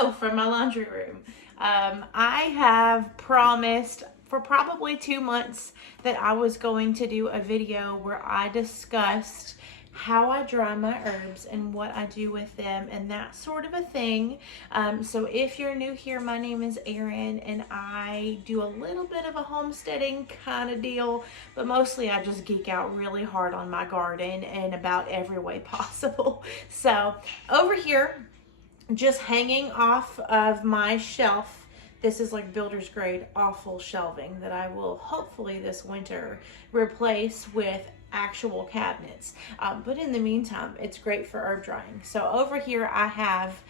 Hello from my laundry room. I have promised for probably 2 months that I was going to do a video where I discussed how I dry my herbs and what I do with them and that sort of a thing. So if you're new here, my name is Erin and I do a little bit of a homesteading kind of deal, but mostly I just geek out really hard on my garden in about every way possible. So over here, just hanging off of my shelf, this is like builder's grade awful shelving that I will hopefully this winter replace with actual cabinets. But in the meantime, it's great for herb drying. So over here I have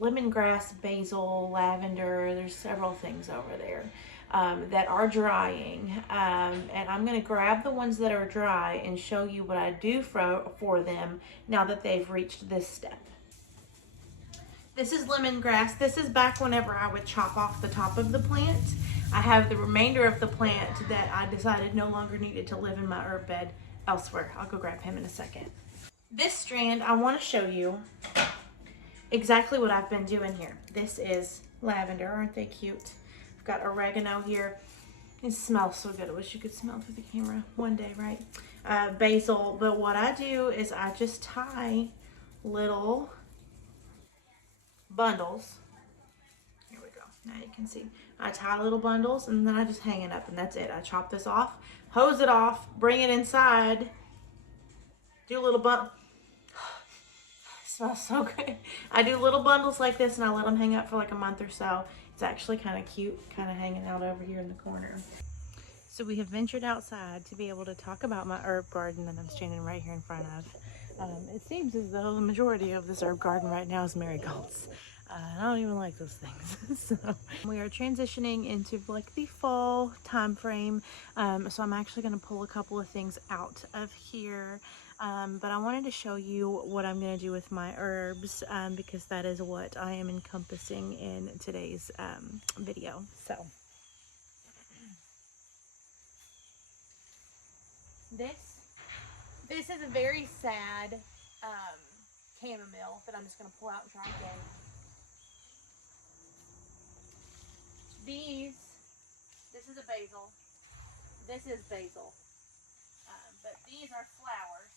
lemongrass, basil, lavender. There's several things over there that are drying. And I'm going to grab the ones that are dry and show you what I do for them now that they've reached this step. This is lemongrass. This is back whenever I would chop off the top of the plant. I have the remainder of the plant that I decided no longer needed to live in my herb bed elsewhere. I'll go grab him in a second. This strand, I want to show you exactly what I've been doing here. This is lavender. Aren't they cute? I've got oregano here. It smells so good. I wish you could smell through the camera one day, right? Basil. But what I do is I just tie little bundles. Here we go. Now you can see. I tie little bundles and then I just hang it up and that's it. I chop this off, hose it off, bring it inside, do a little bundle. Smells so good. I do little bundles like this and I let them hang up for like a month or so. It's actually kind of cute, kind of hanging out over here in the corner. So we have ventured outside to be able to talk about my herb garden that I'm standing right here in front of. It seems as though the majority of this herb garden right now is marigolds. I don't even like those things. So we are transitioning into like the fall time frame. So I'm actually going to pull a couple of things out of here. But I wanted to show you what I'm going to do with my herbs because that is what I am encompassing in today's video. So this is a very sad chamomile that I'm just going to pull out and try again. This is a basil. This is basil. But these are flowers,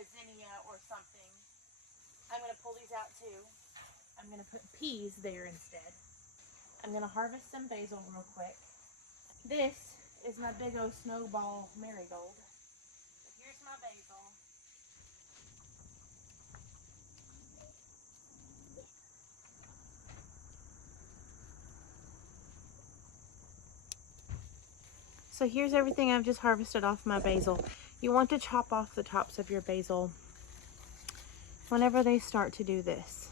a zinnia or something. I'm going to pull these out too. I'm going to put peas there instead. I'm going to harvest some basil real quick. This is my big old snowball marigold. But here's my basil. So here's everything I've just harvested off my basil. You want to chop off the tops of your basil whenever they start to do this,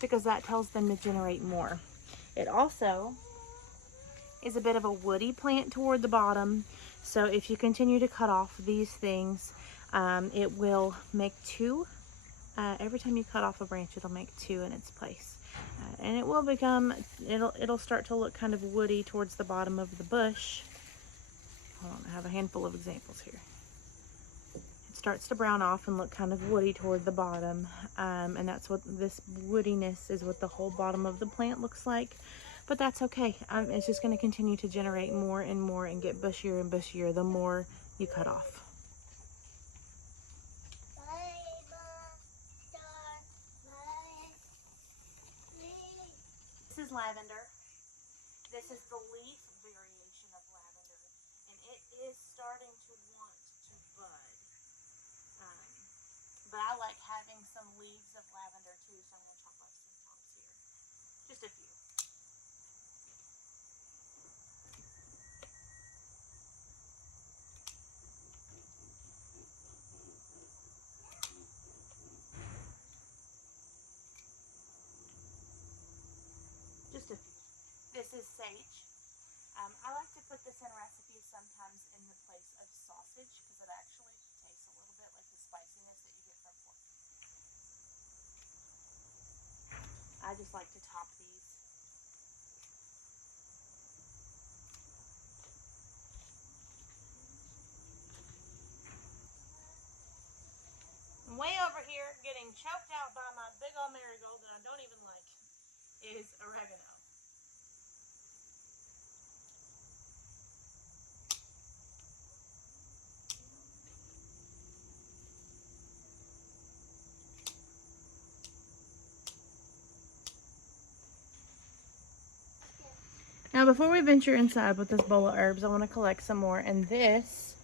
because that tells them to generate more. It also is a bit of a woody plant toward the bottom, so if you continue to cut off these things, it will make two. Every time you cut off a branch, it'll make two in its place. And it will become, it'll start to look kind of woody towards the bottom of the bush. Hold on, I have a handful of examples here. It starts to brown off and look kind of woody toward the bottom. And that's what this woodiness is, what the whole bottom of the plant looks like. But that's okay. It's just going to continue to generate more and more and get bushier and bushier the more you cut off. This is lavender. This is the leaf variation of lavender, and it is starting to want to bud. But I like having some leaves of lavender too, so I'm going to chop off some tops here. Just a few. Just a few. This is sage. I like to put this in recipes sometimes in the place of sausage because it actually tastes a little bit like the spiciness that you get from pork. I just like to top these. I'm way over here getting choked out by my big old marigold that I is oregano. Now before we venture inside with this bowl of herbs, I want to collect some more, and this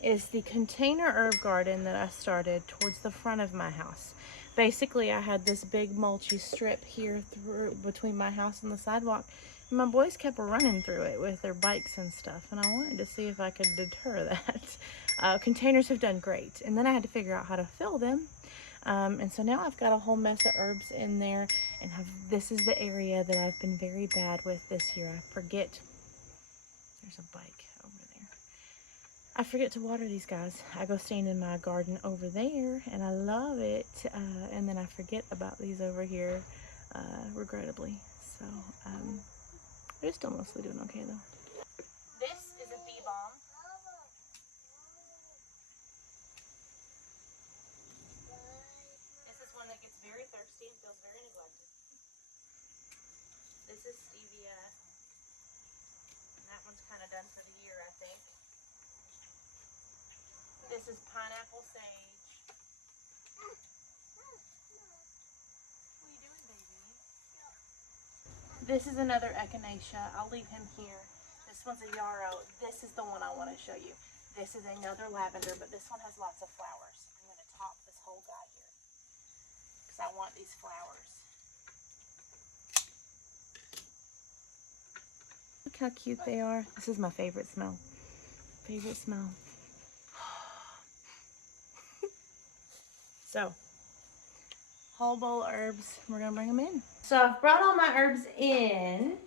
is the container herb garden that I started towards the front of my house. Basically, I had this big mulchy strip here through between my house and the sidewalk, and my boys kept running through it with their bikes and stuff, and I wanted to see if I could deter that. Containers have done great, and then I had to figure out how to fill them. And so now I've got a whole mess of herbs in there, and this is the area that I've been very bad with this year. I forget, there's a bike over there. I forget to water these guys. I go stand in my garden over there, and I love it, and then I forget about these over here, regrettably. So, they're still mostly doing okay though. This is a bee balm. This is one that gets very thirsty and feels very neglected. This is stevia. And that one's kind of done for the year, I think. This is pineapple sage. What are you doing, baby? This is another echinacea. I'll leave him here. This one's a yarrow. This is the one I want to show you. This is another lavender, but this one has lots of flowers. I'm going to top this whole guy here because I want these flowers. Look how cute they are. This is my favorite smell. Favorite smell. So, whole bowl of herbs. We're going to bring them in. So I've brought all my herbs in.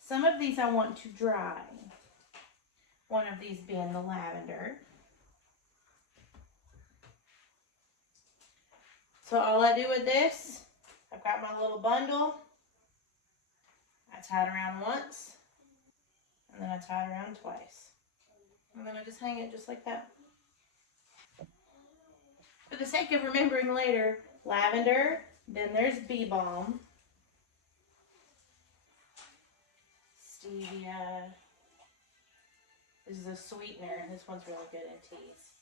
Some of these I want to dry. One of these being the lavender. So all I do with this, I've got my little bundle. I tie it around once, and then I tie it around twice. And then I just hang it just like that. For the sake of remembering later, lavender, then there's bee balm, stevia. This is a sweetener. This one's really good in teas.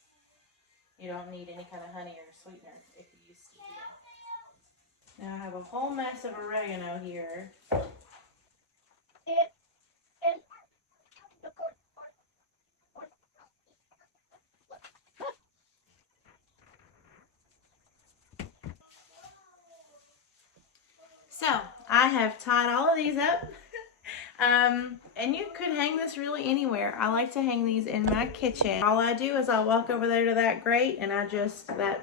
You don't need any kind of honey or sweetener if you use stevia. Now I have a whole mess of oregano here. So I have tied all of these up. And you could hang this really anywhere. I like to hang these in my kitchen. All I do is I walk over there to that grate and I just, that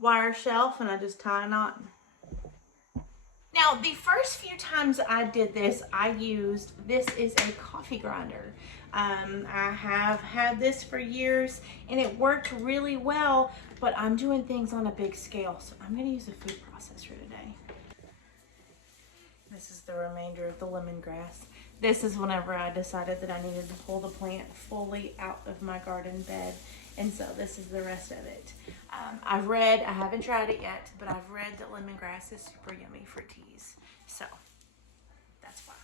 wire shelf, and I just tie a knot. Now, the first few times I did this, this is a coffee grinder. I have had this for years and it worked really well, but I'm doing things on a big scale, so I'm going to use a food processor today. This is the remainder of the lemongrass. This is whenever I decided that I needed to pull the plant fully out of my garden bed. And so this is the rest of it. I haven't tried it yet, but I've read that lemongrass is super yummy for teas. So that's why.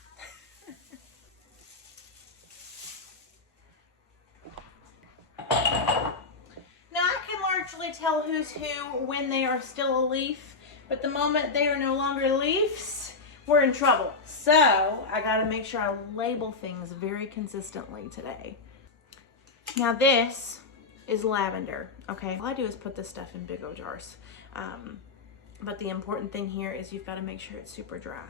Now I can largely tell who's who when they are still a leaf, but the moment they are no longer leaves, we're in trouble. So I gotta make sure I label things very consistently today. Now this is lavender, okay? All I do is put this stuff in big old jars. But the important thing here is you've gotta make sure it's super dry.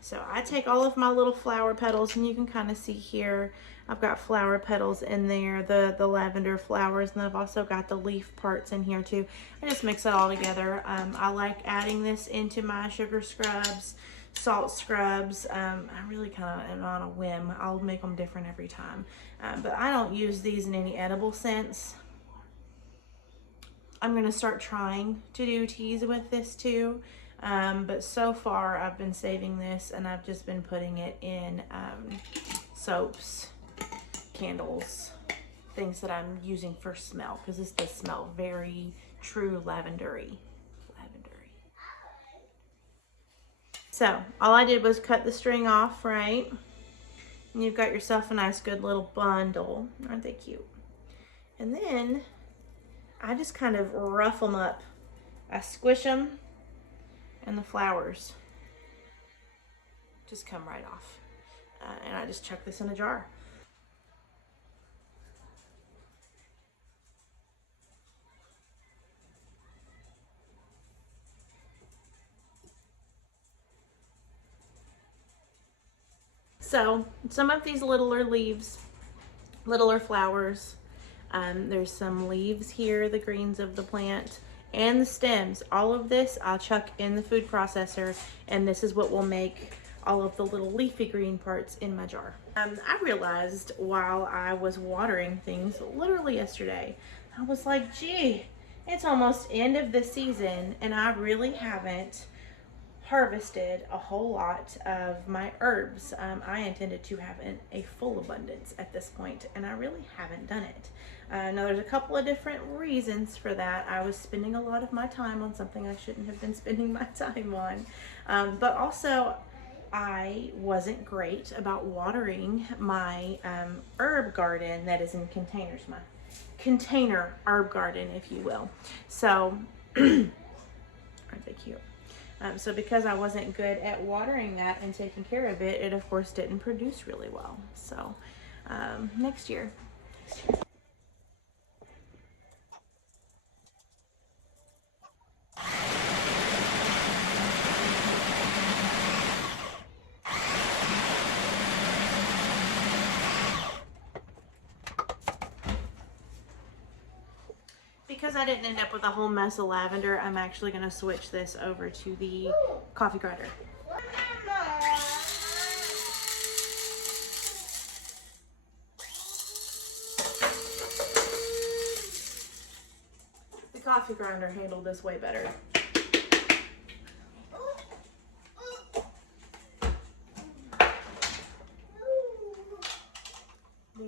So I take all of my little flower petals, and you can kind of see here, I've got flower petals in there, the lavender flowers, and then I've also got the leaf parts in here too. I just mix it all together. I like adding this into my sugar scrubs, salt scrubs. I really kind of am on a whim. I'll make them different every time. But I don't use these in any edible sense. I'm going to start trying to do teas with this too. But so far I've been saving this, and I've just been putting it in soaps, candles, things that I'm using for smell, because this does smell very true lavendery. So all I did was cut the string off, right? And you've got yourself a nice good little bundle. Aren't they cute? And then I just kind of rough them up. I squish them and the flowers just come right off. And I just chuck this in a jar. So some of these littler leaves, littler flowers, there's some leaves here, the greens of the plant, and the stems. All of this I'll chuck in the food processor, and this is what will make all of the little leafy green parts in my jar. I realized while I was watering things literally yesterday, I was like, gee, it's almost end of the season and I really haven't harvested a whole lot of my herbs. I intended to have a full abundance at this point, and I really haven't done it. Now there's a couple of different reasons for that. I was spending a lot of my time on something I shouldn't have been spending my time on, but also I wasn't great about watering my herb garden that is in containers, my container herb garden, if you will. So aren't they cute? So because I wasn't good at watering that and taking care of it, it of course didn't produce really well. So next year. Because I didn't end up with a whole mess of lavender, I'm actually going to switch this over to the coffee grinder. The coffee grinder handled this way better.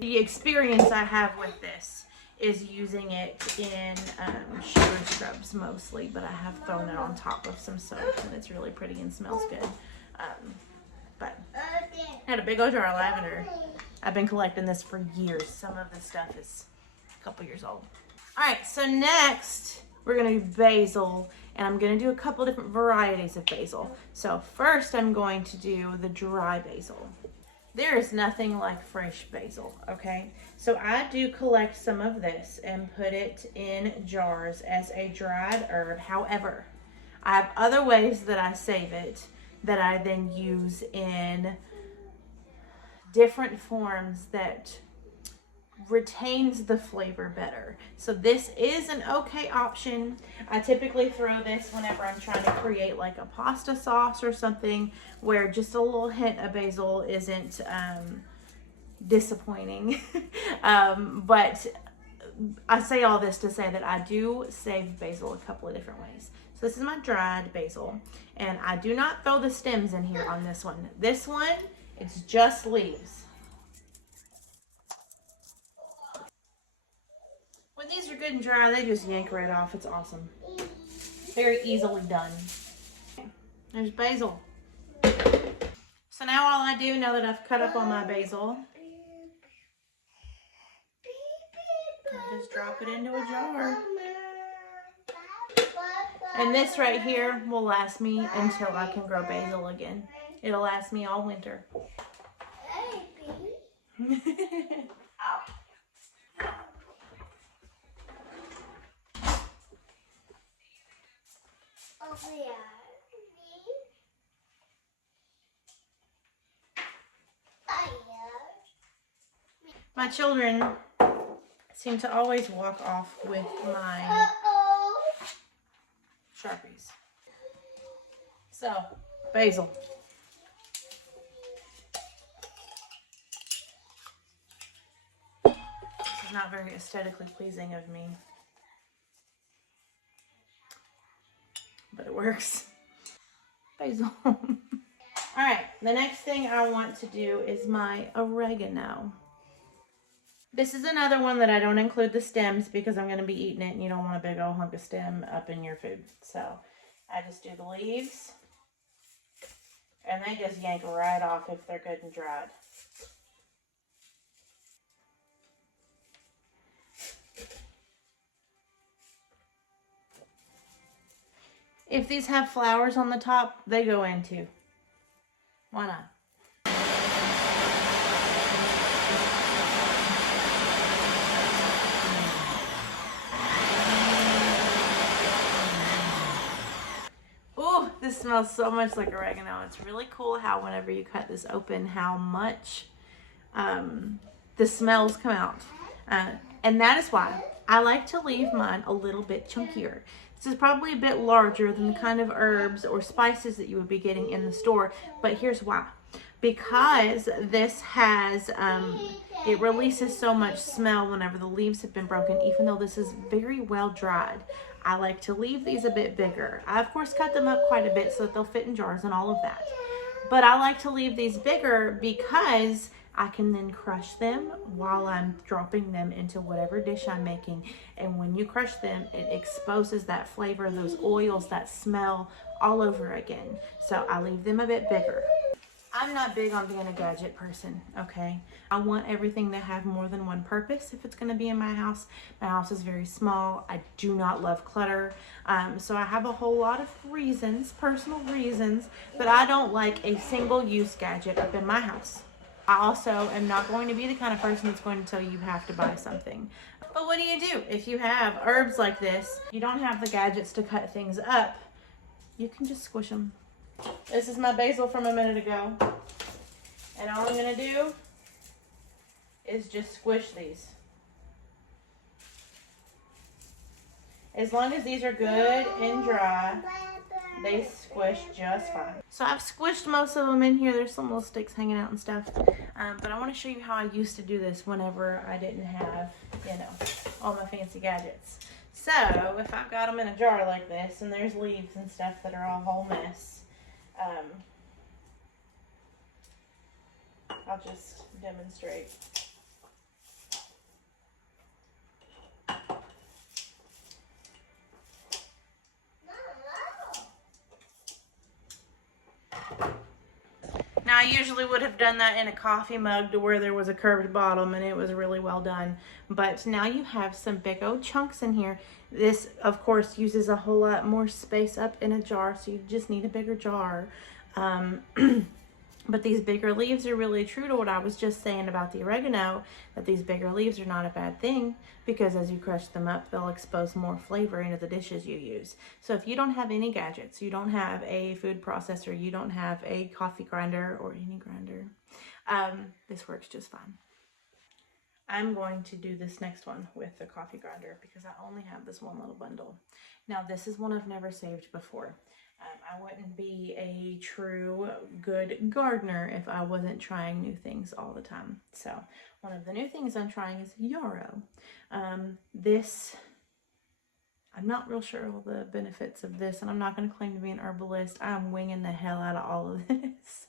The experience I have with this is using it in sugar scrubs mostly, but I have thrown it on top of some soap and it's really pretty and smells good. But I had a big old jar of lavender. I've been collecting this for years. Some of this stuff is a couple years old. All right, so next we're gonna do basil, and I'm gonna do a couple different varieties of basil. So first I'm going to do the dry basil. There is nothing like fresh basil, okay? So I do collect some of this and put it in jars as a dried herb. However, I have other ways that I save it that I then use in different forms that retains the flavor better. So this is an okay option. I typically throw this whenever I'm trying to create like a pasta sauce or something where just a little hint of basil isn't disappointing. But I say all this to say that I do save basil a couple of different ways. So this is my dried basil, and I do not throw the stems in here on this one. This one, it's just leaves. When these are good and dry, they just yank right off. It's awesome. Very easily done. There's basil. So now all I do, now that I've cut up all my basil, I just drop it into a jar. And this right here will last me until I can grow basil again. It'll last me all winter. My children seem to always walk off with my Sharpies. So, basil. This is not very aesthetically pleasing of me, but it works. Basil. All right, the next thing I want to do is my oregano. This is another one that I don't include the stems because I'm going to be eating it and you don't want a big old hunk of stem up in your food. So I just do the leaves. And they just yank right off if they're good and dried. If these have flowers on the top, they go in too. Why not? Ooh, this smells so much like oregano. It's really cool how whenever you cut this open, how much the smells come out. And that is why I like to leave mine a little bit chunkier. This is probably a bit larger than the kind of herbs or spices that you would be getting in the store, but here's why. Because this has, it releases so much smell whenever the leaves have been broken, even though this is very well dried. I like to leave these a bit bigger. I, of course, cut them up quite a bit so that they'll fit in jars and all of that. But I like to leave these bigger because I can then crush them while I'm dropping them into whatever dish I'm making. And when you crush them, it exposes that flavor, those oils, that smell all over again. So I leave them a bit bigger. I'm not big on being a gadget person, okay? I want everything to have more than one purpose if it's gonna be in my house. My house is very small. I do not love clutter. So I have a whole lot of reasons, personal reasons, that I don't like a single use gadget up in my house. I also am not going to be the kind of person that's going to tell you have to buy something. But what do you do? If you have herbs like this, you don't have the gadgets to cut things up, you can just squish them. This is my basil from a minute ago. And all I'm gonna do is just squish these. As long as these are good and dry, they squish just fine. So I've squished most of them in here. There's some little sticks hanging out and stuff. But I want to show you how I used to do this whenever I didn't have, you know, all my fancy gadgets. So if I've got them in a jar like this and there's leaves and stuff that are all a whole mess, I'll just demonstrate. Now I usually would have done that in a coffee mug to where there was a curved bottom and it was really well done. But now you have some big old chunks in here. This, of course, uses a whole lot more space up in a jar, so you just need a bigger jar. But these bigger leaves are really true to what I was just saying about the oregano, that these bigger leaves are not a bad thing because as you crush them up, they'll expose more flavor into the dishes you use. So if you don't have any gadgets, you don't have a food processor, you don't have a coffee grinder or any grinder, this works just fine. I'm going to do this next one with the coffee grinder because I only have this one little bundle. Now this is one I've never saved before. I wouldn't be a true good gardener if I wasn't trying new things all the time. So one of the new things I'm trying is yarrow. This, I'm not real sure all the benefits of this, and I'm not going to claim to be an herbalist. I'm winging the hell out of all of this.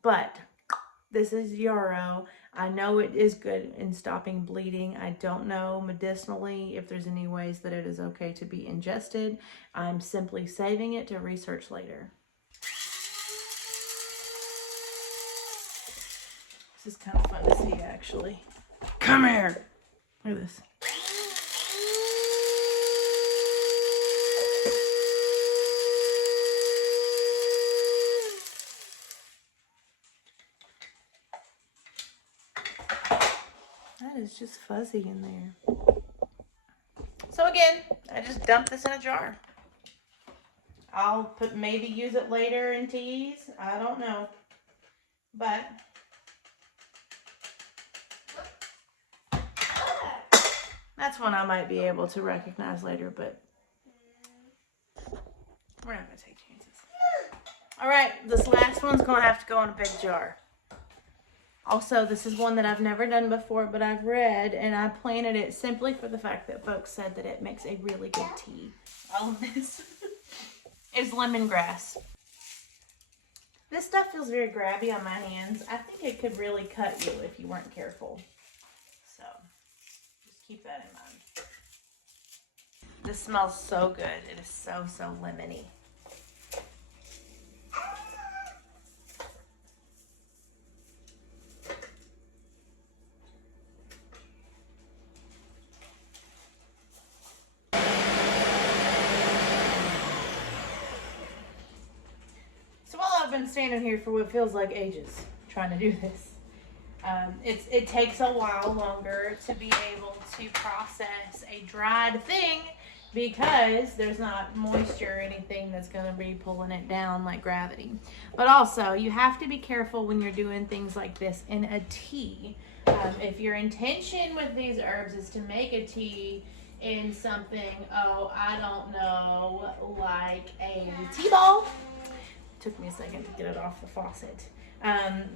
But this is yarrow. I know it is good in stopping bleeding. I don't know medicinally if there's any ways that it is okay to be ingested. I'm simply saving it to research later. This is kind of fun to see, actually. Come here. Look at this. That is just fuzzy in there. So again, I just dumped this in a jar. I'll maybe use it later in teas. I don't know. But that's one I might be able to recognize later, but we're not going to take chances. All right, this last one's going to have to go in a big jar. Also, this is one that I've never done before, but I've read, and I planted it simply for the fact that folks said that it makes a really good tea. All of this is lemongrass. This stuff feels very grabby on my hands. I think it could really cut you if you weren't careful. So, just keep that in mind. This smells so good. It is so, so lemony. I've been standing here for what feels like ages trying to do this. It takes a while longer to be able to process a dried thing because there's not moisture or anything that's going to be pulling it down like gravity. But also, you have to be careful when you're doing things like this in a tea. If your intention with these herbs is to make a tea in something, oh, I don't know, like a tea ball. Took me a second to get it off the faucet.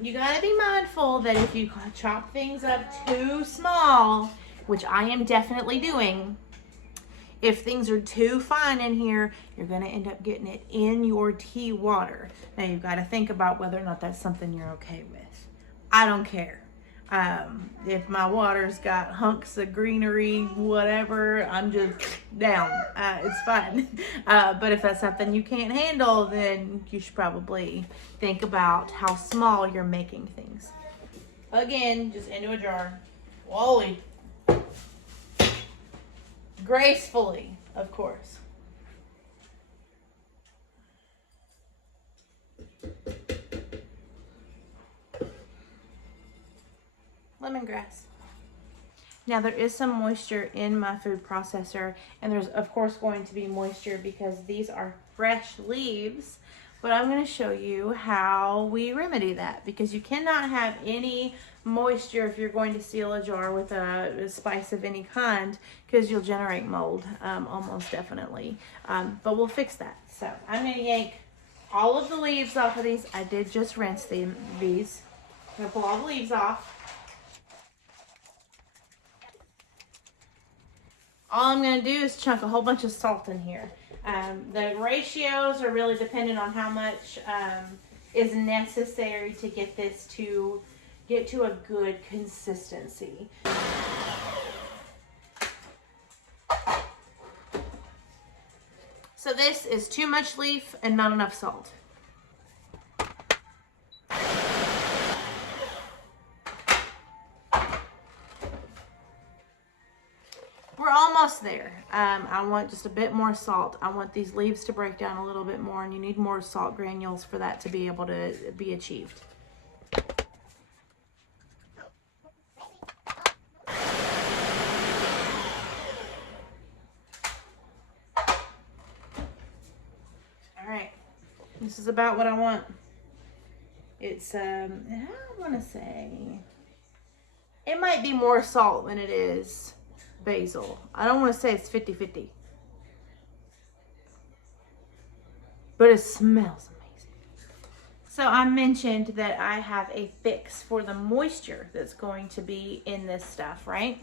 You gotta be mindful that if you chop things up too small, which I am definitely doing, if things are too fine in here, you're gonna end up getting it in your tea water. Now you've gotta think about whether or not that's something you're okay with. I don't care. If my water's got hunks of greenery, whatever, I'm just down. It's fine. But if that's something you can't handle, then you should probably think about how small you're making things. Again, just into a jar. Slowly. Gracefully, of course. Lemongrass. Now there is some moisture in my food processor, and there's of course going to be moisture because these are fresh leaves, but I'm going to show you how we remedy that, because you cannot have any moisture if you're going to seal a jar with a spice of any kind, because you'll generate mold, almost definitely. But we'll fix that. So I'm going to yank all of the leaves off of these. I did just rinse these. I'm going to pull all the leaves off. All I'm going to do is chunk a whole bunch of salt in here. The ratios are really dependent on how much is necessary to get this to get to a good consistency. So this is too much leaf and not enough salt. We're almost there. I want just a bit more salt. I want these leaves to break down a little bit more, and you need more salt granules for that to be able to be achieved. All right, this is about what I want. It's, I want to say, it might be more salt than it is basil. I don't want to say it's 50-50, but it smells amazing. So I mentioned that I have a fix for the moisture that's going to be in this stuff, right?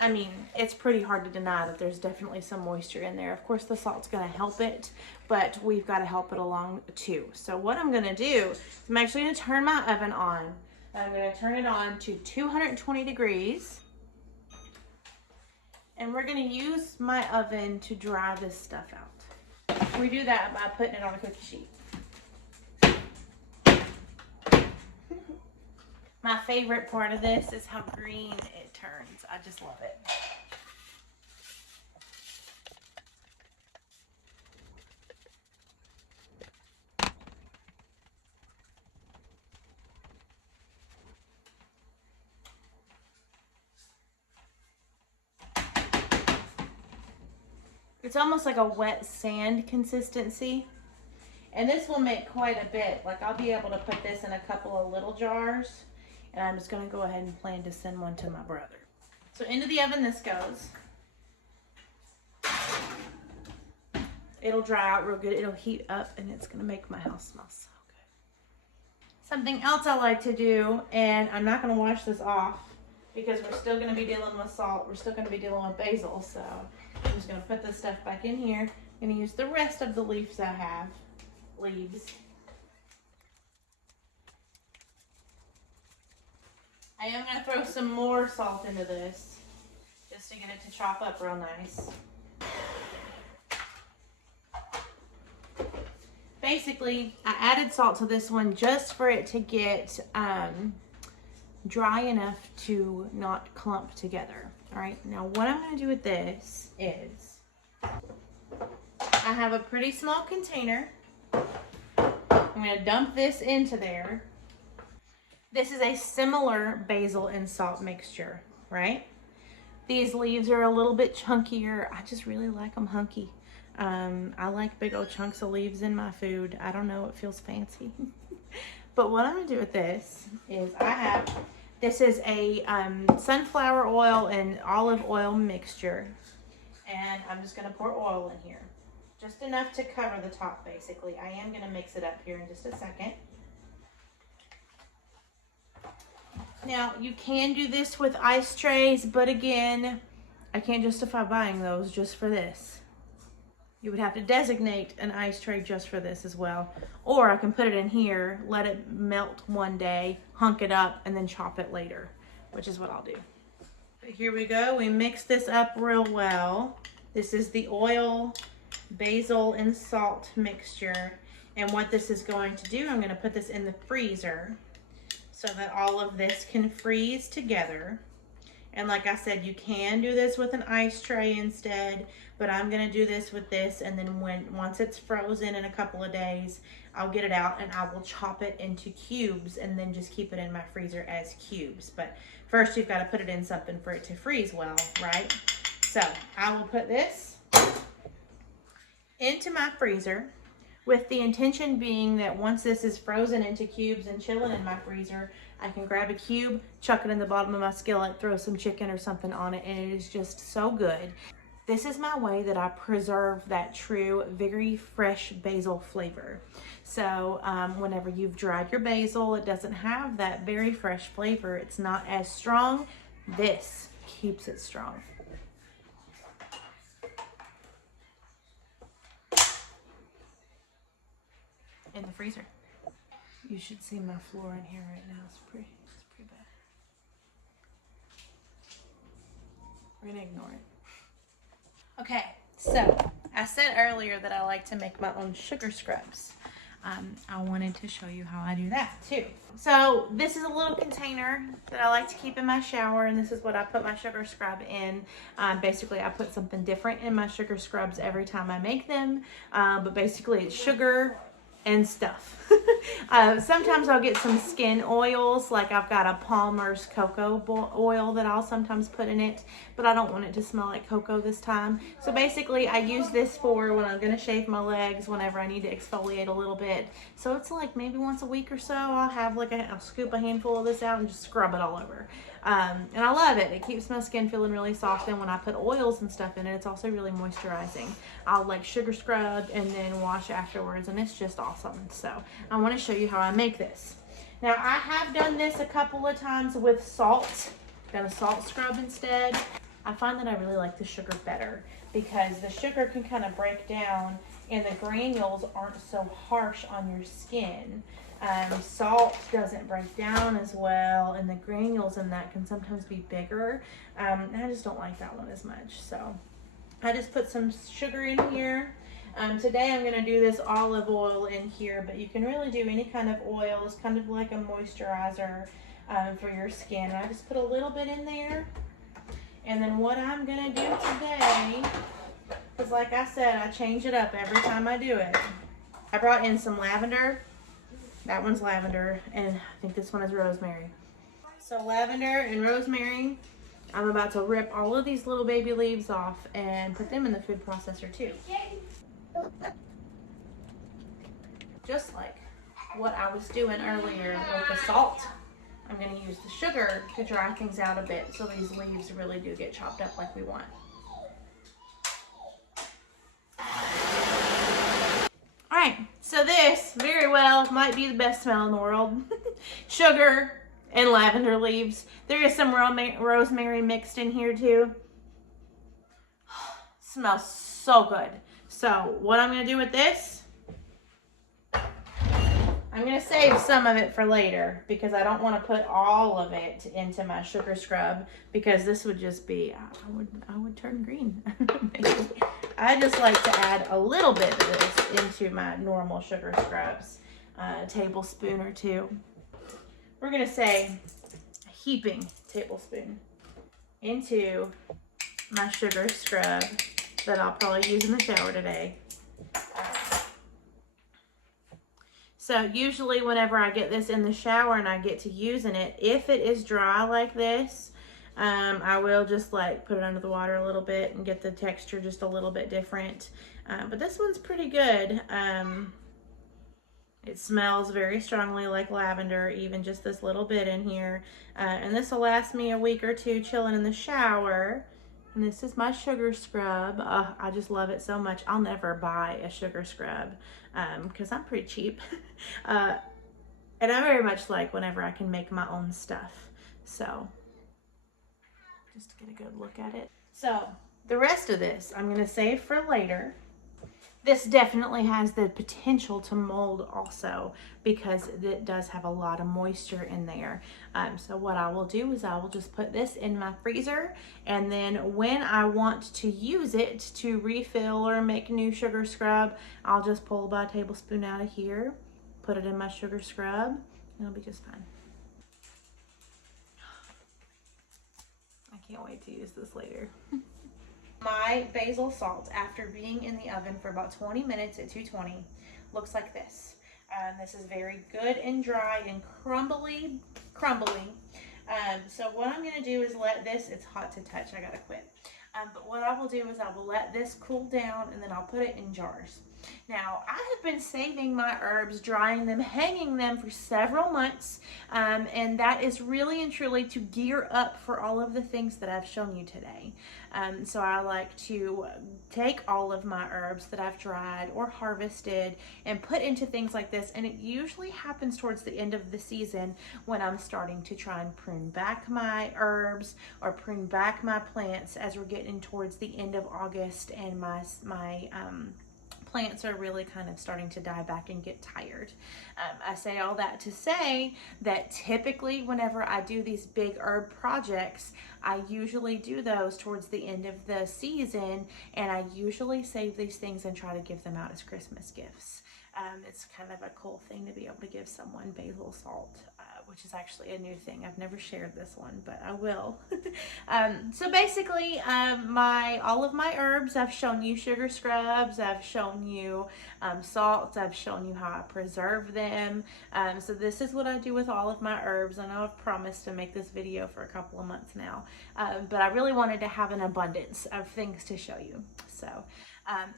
I mean, it's pretty hard to deny that there's definitely some moisture in there. Of course, the salt's going to help it, but we've got to help it along too. So what I'm going to do is I'm actually going to turn my oven on. I'm going to turn it on to 220 degrees. And we're going to use my oven to dry this stuff out. We do that by putting it on a cookie sheet. My favorite part of this is how green it turns. I just love it. It's almost like a wet sand consistency. And this will make quite a bit. Like, I'll be able to put this in a couple of little jars. And I'm just going to go ahead and plan to send one to my brother. So into the oven this goes. It'll dry out real good. It'll heat up, and it's going to make my house smell so good. Something else I like to do, and I'm not going to wash this off because we're still going to be dealing with salt. We're still going to be dealing with basil. So I'm just going to put this stuff back in here. I'm going to use the rest of the leaves I have. I am going to throw some more salt into this just to get it to chop up real nice. Basically, I added salt to this one just for it to get dry enough to not clump together. All right, now what I'm going to do with this is I have a pretty small container. I'm I'm going to dump this into there. This is a similar basil and salt mixture, right? These leaves are a little bit chunkier. I just really like them hunky. I like big old chunks of leaves in my food. I don't know, it feels fancy. But what I'm gonna do with this is this is a sunflower oil and olive oil mixture. And I'm just gonna pour oil in here. Just enough to cover the top, basically. I am gonna mix it up here in just a second. Now, you can do this with ice trays, but again, I can't justify buying those just for this. You would have to designate an ice tray just for this as well. Or I can put it in here, let it melt one day, hunk it up, and then chop it later, which is what I'll do. But here we go. We mix this up real well. This is the oil, basil, and salt mixture. And what this is going to do, I'm going to put this in the freezer so that all of this can freeze together. And like I said, you can do this with an ice tray instead, but I'm gonna do this with this, and then once it's frozen in a couple of days, I'll get it out and I will chop it into cubes and then just keep it in my freezer as cubes. But first you've got to put it in something for it to freeze well, right? So I will put this into my freezer with the intention being that once this is frozen into cubes and chilling in my freezer, I can grab a cube, chuck it in the bottom of my skillet, throw some chicken or something on it, and it is just so good. This is my way that I preserve that true, very fresh basil flavor. So whenever you've dried your basil, it doesn't have that very fresh flavor. It's not as strong. This keeps it strong. In the freezer. You should see my floor in here right now. It's pretty bad. We're gonna ignore it. Okay, so I said earlier that I like to make my own sugar scrubs. I wanted to show you how I do that too. So this is a little container that I like to keep in my shower, and this is what I put my sugar scrub in. Basically, I put something different in my sugar scrubs every time I make them, but basically it's sugar and stuff. Sometimes I'll get some skin oils, like I've got a Palmer's cocoa oil that I'll sometimes put in it, but I don't want it to smell like cocoa this time. So basically I use this for when I'm gonna shave my legs, whenever I need to exfoliate a little bit. So it's like maybe once a week or so I'll have like I'll scoop a handful of this out and just scrub it all over. And I love it. It keeps my skin feeling really soft, and when I put oils and stuff in it, it's also really moisturizing. I'll like sugar scrub and then wash afterwards, and it's just awesome. So I want to show you how I make this. Now I have done this a couple of times with salt. Done a salt scrub instead. I find that I really like the sugar better because the sugar can kind of break down and the granules aren't so harsh on your skin. Salt doesn't break down as well, and the granules in that can sometimes be bigger. And I just don't like that one as much. So I just put some sugar in here. Today I'm going to do this olive oil in here, but you can really do any kind of oil. It's kind of like a moisturizer for your skin. I just put a little bit in there. And then what I'm going to do today is, like I said, I change it up every time I do it. I brought in some lavender. That one's lavender, and I think this one is rosemary. So lavender and rosemary. I'm about to rip all of these little baby leaves off and put them in the food processor too. Just like what I was doing earlier with the salt, I'm going to use the sugar to dry things out a bit so these leaves really do get chopped up like we want. Alright, so this very well might be the best smell in the world. Sugar and lavender leaves. There is some rosemary mixed in here too. Smells so good. So what I'm going to do with this, I'm going to save some of it for later because I don't want to put all of it into my sugar scrub because this would just be, I would turn green. I just like to add a little bit of this into my normal sugar scrubs, a tablespoon or two. We're going to say a heaping tablespoon into my sugar scrub that I'll probably use in the shower today. So usually whenever I get this in the shower and I get to using it, if it is dry like this, I will just like put it under the water a little bit and get the texture just a little bit different. But this one's pretty good. It smells very strongly like lavender, even just this little bit in here. And this will last me a week or two chilling in the shower. And this is my sugar scrub. I just love it so much. I'll never buy a sugar scrub because I'm pretty cheap. And I very much like whenever I can make my own stuff. So just to get a good look at it. So the rest of this I'm going to save for later. This definitely has the potential to mold also because it does have a lot of moisture in there. So what I will do is I will just put this in my freezer, and then when I want to use it to refill or make new sugar scrub, I'll just pull about a tablespoon out of here, put it in my sugar scrub, and it'll be just fine. I can't wait to use this later. My basil salt, after being in the oven for about 20 minutes at 220, looks like this. This is very good and dry and crumbly. So what I'm going to do is let this, it's hot to touch, I gotta quit. But what I will do is I will let this cool down, and then I'll put it in jars. Now, I have been saving my herbs, drying them, hanging them for several months, and that is really and truly to gear up for all of the things that I've shown you today. So I like to take all of my herbs that I've dried or harvested and put into things like this, and it usually happens towards the end of the season when I'm starting to try and prune back my herbs or prune back my plants as we're getting towards the end of August and my plants are really kind of starting to die back and get tired. I say all that to say that typically whenever I do these big herb projects, I usually do those towards the end of the season, and I usually save these things and try to give them out as Christmas gifts. It's kind of a cool thing to be able to give someone basil salt, which is actually a new thing. I've never shared this one, but I will. So basically, all of my herbs, I've shown you sugar scrubs, I've shown you salts, I've shown you how I preserve them. So this is what I do with all of my herbs. I know I've promised to make this video for a couple of months now, but I really wanted to have an abundance of things to show you. So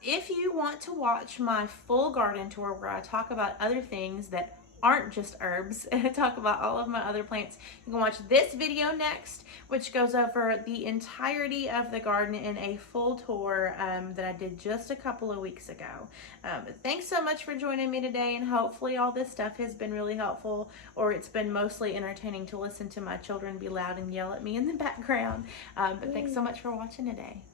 if you want to watch my full garden tour where I talk about other things that aren't just herbs and I talk about all of my other plants, you can watch this video next, which goes over the entirety of the garden in a full tour that I did just a couple of weeks ago. But thanks so much for joining me today, and hopefully all this stuff has been really helpful, or it's been mostly entertaining to listen to my children be loud and yell at me in the background. But thanks so much for watching today.